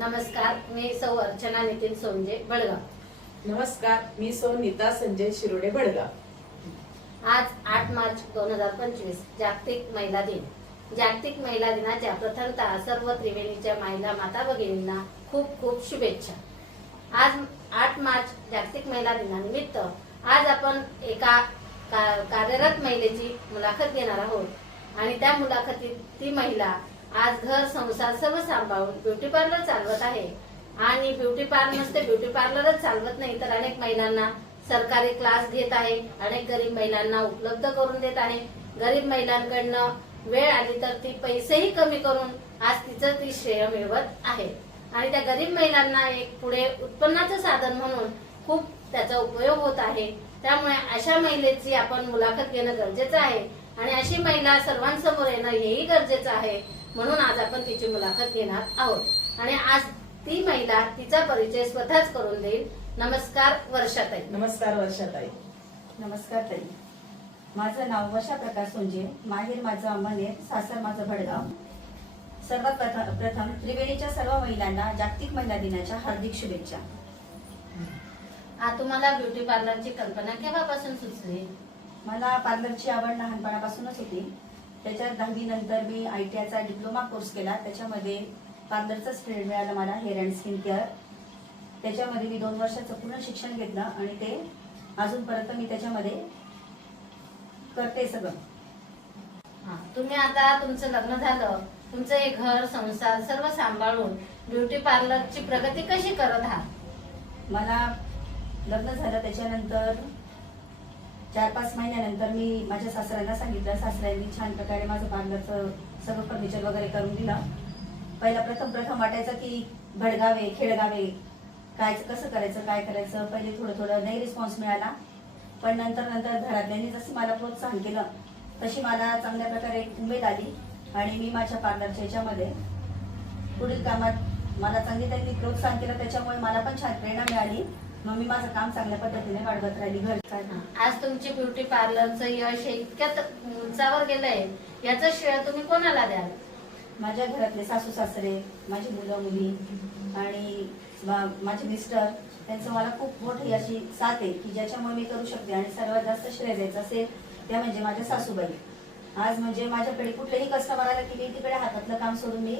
नमस्कार मी सौ अर्चना नितीन सोंजे बळगाव नमस्कार मी सौ नीता संजय शिरोडे बडगाव. आज आठ मार्च दोन हजार पंचवीस जागतिक महिला दिन. जागतिक महिला दिनाच्या प्रथमतः सर्व त्रिवेणीच्या महिला माता भगिनींना खूप खूप शुभेच्छा. आज आठ मार्च जागतिक महिला दिनानिमित्त आज आपण एका कार्यरत महिलेची मुलाखत घेणार आहोत. आणि त्या मुलाखतीत ती महिला आज घर संसार सर्व सांभाळून ब्युटी पार्लर चालवत आहे. आणि ब्युटी पार्लर नसते ब्युटी पार्लरच चालवत नाही तर अनेक महिलांना सरकारी क्लास घेत आहे. अनेक गरीब महिलांना उपलब्ध करून देत आहे. गरीब महिलांकडनं वेळ आली तर ती पैसेही कमी करून आज तिचं ती श्रेय मिळवत आहे. आणि त्या गरीब महिलांना एक पुढे उत्पन्नाचं साधन म्हणून खूप त्याचा उपयोग होत आहे. त्यामुळे अशा महिलेची आपण मुलाखत घेणं गरजेचं आहे. आणि अशी महिला सर्वांसमोर येणं हेही गरजेचं आहे. म्हणून आज आपण तिची मुलाखत घेणार आहोत. आणि आज ती महिला तिचा परिचय स्वतःच करून देईल. नमस्कार वर्षाताई. नमस्कार वर्षाताई. नमस्कार ताई. माझं नाव वशा प्रकाश सोंजे. माहेर माझं अमनेर सासर माझं भडगाव. सर्वात प्रथ- प्रथम त्रिवेणीच्या सर्व महिलांना जागतिक महिला दिनाच्या हार्दिक शुभेच्छा. आ तुम्हाला ब्युटी पार्लरची कल्पना केव्हापासून सुचली? मला पार्लरची आवड लहानपणापासूनच होती. त्याच्यात दहावी नंतर मी आय टी आयचा डिप्लोमा कोर्स केला. त्याच्यामध्ये पार्लरचाच ट्रेड मिळाला मला हेअर अँड स्किन केअर. त्याच्यामध्ये मी दोन वर्षाचं पूर्ण शिक्षण घेतलं आणि ते अजूनपर्यंत मी त्याच्यामध्ये करते सगळं. हा, तुम्ही आता तुमचं लग्न झालं तुमचं हे घर संसार सर्व सांभाळून ब्युटी पार्लरची प्रगती कशी करत आहात? मला लग्न झालं त्याच्यानंतर चार पाच महिन्यानंतर मी माझ्या सासऱ्यांना सांगितलं. सासऱ्यांनी छान प्रकारे माझं पार्लरचं सगळं फर्निचर वगैरे करून दिलं. पहिला प्रथम प्रथम वाटायचं की भडगावे खेडगावे काय कसं करायचं काय करायचं? पहिले थोडं थोडं नाही रिस्पॉन्स मिळाला. पण नंतर नंतर घरातल्यांनी जसं मला प्रोत्साहन केलं तशी मला चांगल्या प्रकारे एक उमेद आली आणि मी माझ्या पार्लरच्या याच्यामध्ये पुढील कामात मला चांगली त्यांनी प्रोत्साहन केलं. त्याच्यामुळे मला पण छान प्रेरणा मिळाली. मग मी माझं काम चांगल्या पद्धतीने वाढवत राहिली घर आज तुमची ब्युटी पार्लरचं यश हे इतक्यात उंचावर गेलंय. याचं श्रेय तुम्ही कोणाला द्याल? माझ्या घरातले सासू सासरे माझी मुलं मुली आणि मा- माझे मिस्टर त्यांचं मला खूप मोठी अशी साथ आहे की ज्याच्यामुळे मी करू शकते आणि सर्वात जास्त श्रेय द्यायचं असेल त्या म्हणजे माझ्या सासूबाई. आज म्हणजे माझ्याकडे कुठलेही कस्टमर आलं की मी तिकडे हातातलं काम सोडून मी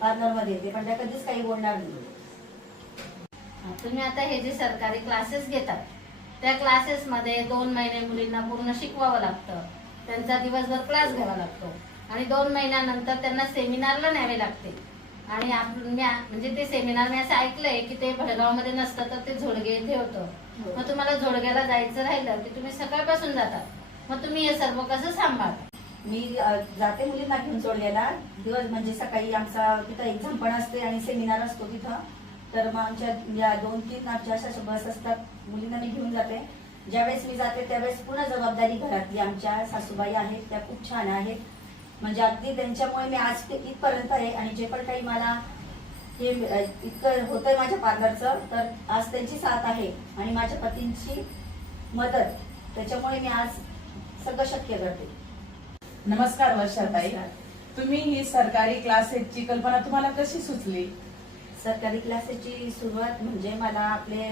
पार्लरमध्ये येते पण त्या कधीच काही बोलणार नाही. तुम्ही आता हे जे सरकारी क्लासेस घेतात त्या क्लासेस मध्ये दोन महिने मुलींना पूर्ण शिकवावं लागतं. त्यांचा दिवसभर क्लास घ्यावा लागतो. आणि दोन महिन्यानंतर त्यांना सेमिनारला न्यावे लागते. आणि म्हणजे ते सेमिनार मी असं ऐकलंय की ते भडगावमध्ये नसतं तर ते झोडगे इथे होतं. हो. मग तुम्हाला झोडग्याला जायचं राहिलं की तुम्ही सकाळपासून जातात. मग तुम्ही हे सर्व कसं सांभाळता? मी जाते मुलींना घेऊन सोडलेला दिवस म्हणजे सकाळी आमचा तिथं एक्झाम पण असते आणि सेमिनार असतो तिथं. तर मग आमच्या या दोन तीन आमच्या अशा बस असतात. मुलींना मी घेऊन जाते. ज्यावेळेस मी जाते त्यावेळेस पुन्हा जबाबदारी घरातली आमच्या सासूबाई आहेत. त्या खूप छान आहेत. म्हणजे अगदी त्यांच्यामुळे मी आज ते इथपर्यंत आहे आणि जे पण काही मला हे इतकं होतंय माझ्या पार्लरचं तर आज त्यांची साथ आहे आणि माझ्या पतींची मदत. त्याच्यामुळे मी आज सगळं शक्य करते. नमस्कार वर्षाताई. तुम्ही ही सरकारी क्लासेसची कल्पना तुम्हाला कशी सुचली? सरकारी क्लासेसची सुरुवात म्हणजे मला आपले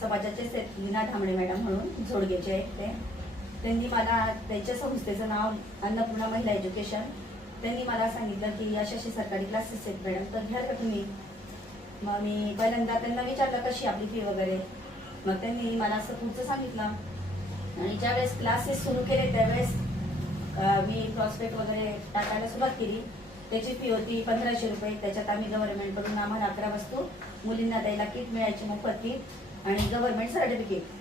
समाजाचेच आहेत लीना धामणे मॅडम म्हणून झोडगेचे आहेत ते. त्यांनी मला त्यांच्या संस्थेचं नाव अन्नपूर्णा महिला एज्युकेशन. त्यांनी मला सांगितलं की अशा अशी सरकारी क्लासेस आहेत मॅडम तर घ्याल का तुम्ही. मग मी पहिल्यांदा त्यांना विचारलं कशी आपली फी वगैरे. मग त्यांनी मला असं पुढचं सांगितलं. आणि ज्यावेळेस क्लासेस सुरू केले त्यावेळेस मी प्रॉस्पेक्ट वगैरे टाकायला सुरुवात केली. त्याची फी होती पंधराशे रुपये. त्याच्यात आम्ही गव्हर्नमेंटकडून आम्हाला अकरा वस्तू मुलींना द्यायला किट मिळायची मोफत किट आणि गव्हर्नमेंट सर्टिफिकेट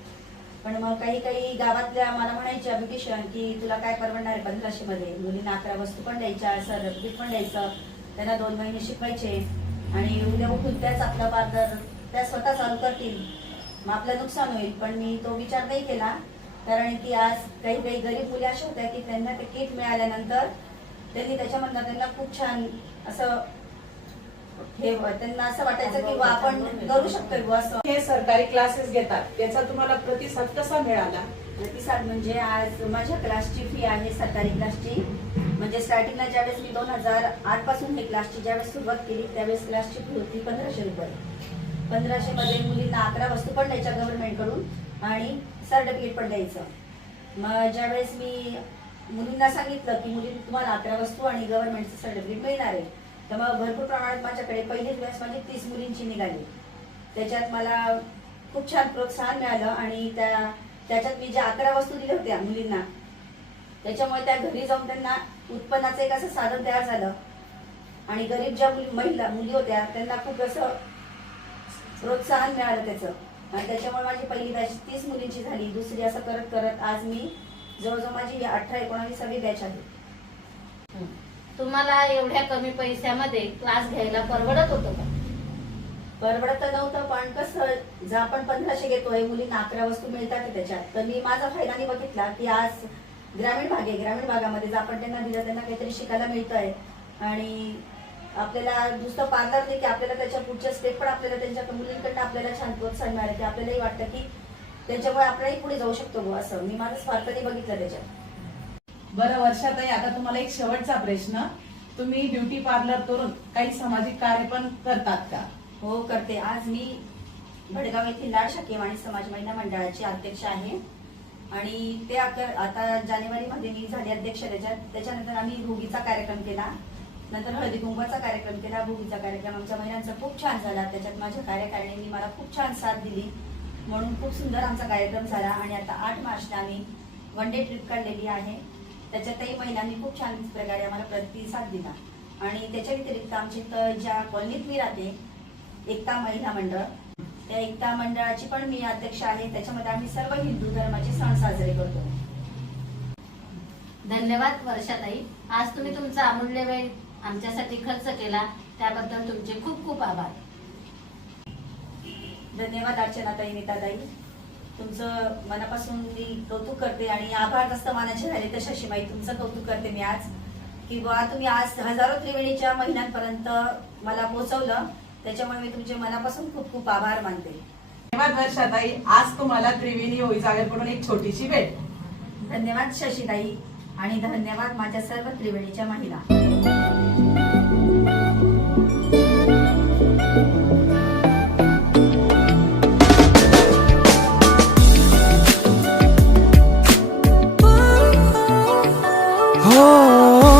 पण मग काही काही गावातल्या मला म्हणायच्या ब्युटिशियन की तुला काय परवडणार आहे पंधराशे मध्ये मुलींना अकरा वस्तू पण द्यायच्या सर्टिफिकेट पण द्यायचं. त्यांना दोन महिने शिकवायचे. आणि उद्या उठून त्याच आपला पार्लर त्या स्वतः चालू करतील मग आपलं नुकसान होईल. पण मी तो विचार नाही केला. कारण की आज काही काही गरीब मुली अशा होत्या की त्यांना ते किट मिळाल्यानंतर त्यांनी त्याच्यामधनं त्यांना खूप छान असं हे त्यांना असं वाटायचं की आपण करू शकतोय बुवा असं. हे सरकारी क्लासेस घेतात. याचा तुम्हाला प्रतिसाद कसा मिळाला? प्रतिसाद म्हणजे आज माझ्या क्लासची फी आहे सरकारी क्लासची म्हणजे स्टार्टिंगला ज्यावेळेस मी दोन हजार आठपासून हे क्लासची ज्यावेळेस सुरुवात केली त्यावेळेस क्लासची फी होती पंधराशे रुपये. पंधराशे मध्ये मुलींना अकरा वस्तू पण द्यायच्या गव्हर्नमेंटकडून आणि सर्टिफिकेट पण द्यायचं. मग ज्यावेळेस मी मुलींना सांगितलं की मुली तुम्हाला अकरा वस्तू आणि गव्हर्नमेंटचं सर्टिफिकेट मिळणार आहे. तर मग भरपूर प्रमाणात माझ्याकडे पहिलीच वेळेस माझी तीस मुलींची निघाली. त्याच्यात मला खूप छान प्रोत्साहन मिळालं आणि त्या त्याच्यात मी ज्या अकरा वस्तू दिल्या होत्या मुलींना त्याच्यामुळे त्या घरी जाऊन त्यांना उत्पन्नाचं एक असं साधन तयार झालं. आणि गरीब ज्या मुली महिला मुली होत्या त्यांना खूप असं प्रोत्साहन मिळालं त्याचं. आणि त्याच्यामुळे माझी पहिली बॅच तीस मुलींची झाली. दुसरी असं करत करत आज मी जवळजवळ माझी अठरा एकोणावीसावी बॅच आहे. तुम्हाला एवढ्या कमी पैशामध्ये क्लास घ्यायला परवडत होतं का? परवडत नव्हतं पण कसं जर आपण पंधराशे घेतोय मुलींना अकरा वस्तू मिळतात की त्याच्यात. तर मी माझा फायदा नाही बघितला की आज ग्रामीण भाग आहे. ग्रामीण भागामध्ये जर आपण त्यांना दिलं त्यांना काहीतरी शिकायला मिळतंय. आणि आपल्याला नुसतं पार्लर नाही की आपल्याला त्याच्या पुढच्या स्टेप पण आपल्याला त्यांच्या मुलींकडनं आपल्याला छान प्रोत्साहन मिळालं की आपल्यालाही वाटतं की त्यांच्यामुळे आपल्याही पुढे जाऊ शकतो असं. मी माझं स्वार्थ नाही बघितलं त्याच्यात. बरं वर्षाताई आता तुम्हाला एक शेवटचा प्रश्न. तुम्ही ब्युटी पार्लर करून काही सामाजिक कार्य पण करतात का? हो करते. आज मी भडगाव येथील लाड शाखेवाणी समाज महिला मंडळाची अध्यक्ष आहे. आणि ते आता जानेवारीमध्ये मी झाले अध्यक्ष. त्याच्यात त्याच्यानंतर आम्ही भोगीचा कार्यक्रम केला. नंतर हळदी कुंकवाचा कार्यक्रम केला. भोगीचा कार्यक्रम आमच्या महिलांचा खूप छान झाला. त्याच्यात माझ्या कार्यकारिणींनी मला खूप छान साथ दिली. म्हणून खूप सुंदर आमचा कार्यक्रम झाला आणि आता आठ मार्चला आम्ही वन डे ट्रिप काढलेली आहे. त्याच्यातही महिलांनी खूप छान प्रकारे आम्हाला प्रतिसाद दिला. आणि त्याच्या व्यतिरिक्त आमची तर ज्या कॉलनीत मी राहते एकता महिला मंडळ त्या एकता मंडळाची पण मी अध्यक्ष आहे. त्याच्यामध्ये आम्ही सर्व हिंदू धर्माचे सण साजरे करतो. धन्यवाद वर्षाताई. आज तुम्ही तुमचा अमूल्य वेळ आमच्यासाठी खर्च केला. त्याबद्दल तुमचे खूप खूप आभार. धन्यवाद अर्चनाताई नीताताई तुमचं मनापासून मी कौतुक करते आणि आभार जास्त मानाचे झाले तर शशीमाई तुमचं कौतुक करते मी आज. की बा तुम्ही आज हजारो त्रिवेणीच्या महिलांपर्यंत मला पोहोचवलं. त्याच्यामुळे मी तुमचे मनापासून खूप खूप आभार मानते. धन्यवाद वर्षाताई आज तुम्हाला त्रिवेणी होईजागरकडून एक छोटीशी भेट. धन्यवाद शशीताई आणि धन्यवाद माझ्या सर्व त्रिवेणीच्या महिला.